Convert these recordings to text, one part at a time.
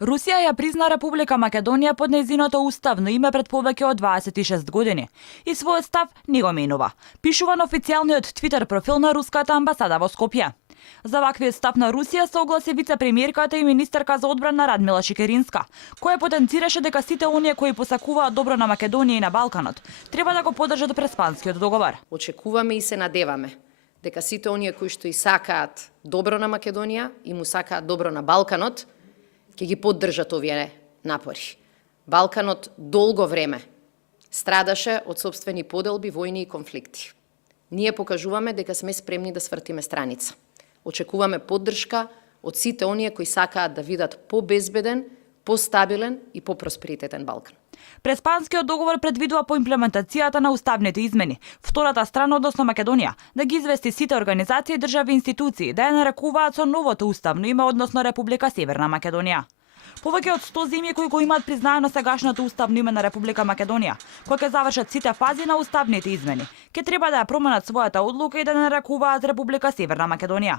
Русија ја призна Република Македонија под нејзиното уставно име пред повеќе од 26 години и својот став не го менува, пишува на официјалниот Твитер профил на руската амбасада во Скопје. За ваквиот став на Русија се огласи вице-премиерката и министерка за одбрана Радмила Шикеринска, која потенцираше дека сите оние кои посакуваат добро на Македонија и на Балканот треба да го поддржат Преспанскиот договор. Очекуваме и се надеваме дека сите оние кои што и сакаат добро на Македонија и му сакаат добро на Балканот, ќе ги поддржат овие напори. Балканот долго време страдаше од сопствени поделби, војни и конфликти. Ние покажуваме дека сме спремни да свртиме страница. Очекуваме поддршка од сите оние кои сакаат да видат побезбеден, постабилен и попросперитетен Балкан. Преспанскиот договор предвидува по имплементацијата на уставните измени, втората страна, односно Македонија, да ги извести сите организации, држави и институции да ја нарекуваат со новото уставно име, односно Република Северна Македонија. Повеќе од 100 земји кои го имаат признаено сегашното уставно име на Република Македонија, кога ќе завршат сите фази на уставните измени, ќе треба да ја променат својата одлука и да нарекуваат Република Северна Македонија.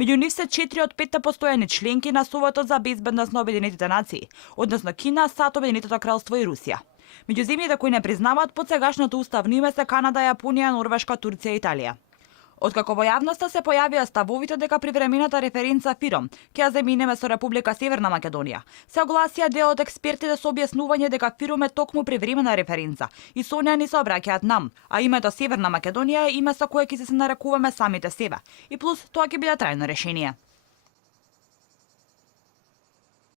Меѓу нив се 4 од 5 постојани членки на Советот за безбедност на Обединетите нации, односно Кина, САД, Обединетото кралство и Русија. Меѓу земјите кои не признаваат под сегашното уставно име се Канада, Јапонија, Норвешка, Турција и Италија. Откако во јавноста се појавија ставовите дека привремената референца ФИРОМ ќе ја заминеме со Република Северна Македонија, се огласија дел од експертите со објаснување дека ФИРОМ е токму привремена референца и со неа ни се обраќаат нам, а името Северна Македонија е име со кое ќе се нарекуваме самите себе. И плюс тоа ќе биде трајно решение.